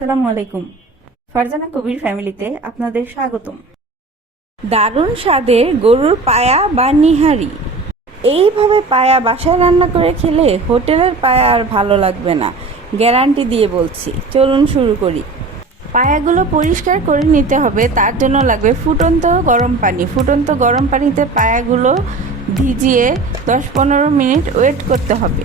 আসসালামু আলাইকুম। ফারজানা কবির ফ্যামিলিতে আপনাদের স্বাগতম। দারুণ স্বাদের গরুর পায়া বা নিহারি। এইভাবে পায়া বাসায় রান্না করে খেলে হোটেলের পায়া আর ভালো লাগবে না, গ্যারান্টি দিয়ে বলছি। চলুন শুরু করি। পায়াগুলো পরিষ্কার করে নিতে হবে, তার জন্য লাগবে ফুটন্ত গরম পানি। ফুটন্ত গরম পানিতে পায়াগুলো ভিজিয়ে দশ পনেরো মিনিট ওয়েট করতে হবে।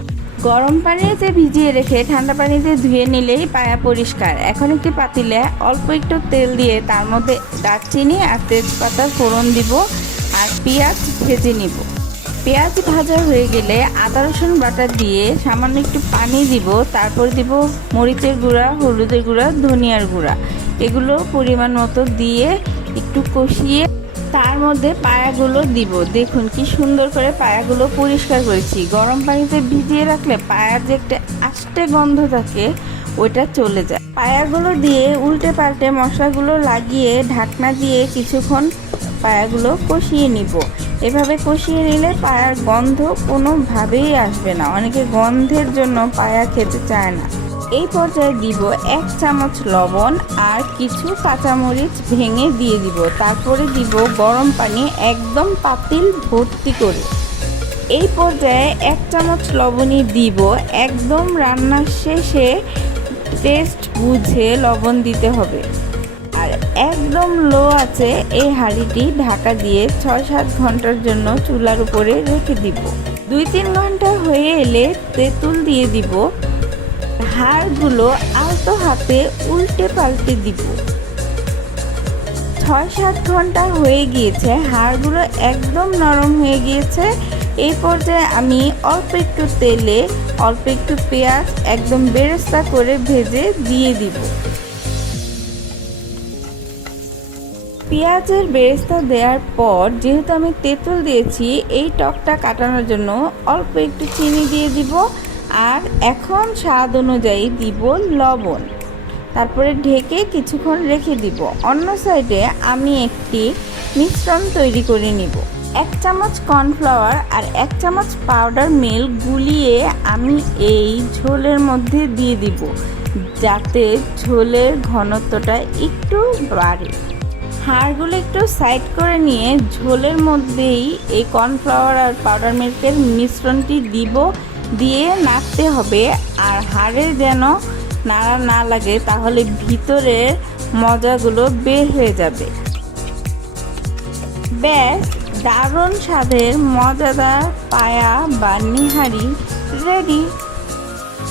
গরম পানিতে ভিজিয়ে রেখে ঠান্ডা পানিতে ধুয়ে নিলেই পায়া পরিষ্কার। এখন একটি পাতিলে অল্প একটু তেল দিয়ে তার মধ্যে দারচিনি আর তেজপাতার ফোড়ন দিব আর পেঁয়াজ ভেজে নিব। পেঁয়াজ ভাজা হয়ে গেলে আদা, রসুন বাটা দিয়ে সামান্য একটু পানি দিব, তারপর দিব মরিচের গুঁড়া, হলুদের গুঁড়া, ধনিয়ার গুঁড়া। এগুলো পরিমাণ মতো দিয়ে একটু কষিয়ে তার মধ্যে পায়াগুলো দিব। দেখুন কি সুন্দর করে পায়াগুলো পরিষ্কার করেছি। গরম পানিতে ভিজিয়ে রাখলে পায়ার যে একটা আষ্টে গন্ধ থাকে, ওইটা চলে যায়। পায়াগুলো দিয়ে উল্টে পাল্টে মশলাগুলো লাগিয়ে ঢাকনা দিয়ে কিছুক্ষণ পায়াগুলো কষিয়ে নিব। এভাবে কষিয়ে নিলে পায়ার গন্ধ কোনোভাবেই আসবে না। অনেকে গন্ধের জন্য পায়া খেতে চায় না। এই পর্যায়ে দিব এক চামচ লবণ আর কিছু কাঁচামরিচ ভেঙে দিয়ে দিব। তারপরে দিব গরম পানি একদম পাতিল ভর্তি করে। এই পর্যায়ে এক চামচ লবণই দিব। একদম রান্নার শেষে টেস্ট বুঝে লবণ দিতে হবে। আর একদম লো আছে এই হাঁড়িটি ঢাকা দিয়ে ছয় সাত ঘণ্টার জন্য চুলার উপরে রেখে দিব। দুই তিন ঘণ্টা হয়ে এলে তেঁতুল দিয়ে দিব। হাড়গুলো আলতো হাতে উল্টে পাল্টে দিব। ছয় সাত ঘণ্টা হয়ে গিয়েছে, হাড়গুলো একদম নরম হয়ে গিয়েছে। এই পর্যায়ে আমি অল্প একটু তেলে, অল্প একটু পেঁয়াজ একদম বেরেস্তা করে ভেজে দিয়ে দিব। পেঁয়াজের বেরেস্তা দেওয়ার পর যেহেতু আমি তেঁতুল দিয়েছি, এই টকটা কাটানোর জন্য অল্প একটু চিনি দিয়ে দিব। আর এখন স্বাদ অনুযায়ী দিব লবণ। তারপরে ঢেকে কিছুক্ষণ রেখে দিব। অন্য সাইডে আমি একটি মিশ্রণ তৈরি করে নিব। এক চামচ কর্নফ্লাওয়ার আর এক চামচ পাউডার মিল্ক গুলিয়ে আমি এই ঝোলের মধ্যে দিয়ে দিব, যাতে ঝোলের ঘনত্বটা একটু বাড়ে। হাড়গুলো একটু সাইড করে নিয়ে ঝোলের মধ্যেই এই কর্নফ্লাওয়ার আর পাউডার মিল্কের মিশ্রণটি দিব। দিয়ে নাড়তে হবে আর হাড়ে যেন নাড়া না লাগে তাহলে ভিতরের মজাগুলো বের হয়ে যাবে। ব্যাস, দারুণ স্বাদের মজাদার পায়া বা নিহারি রেডি।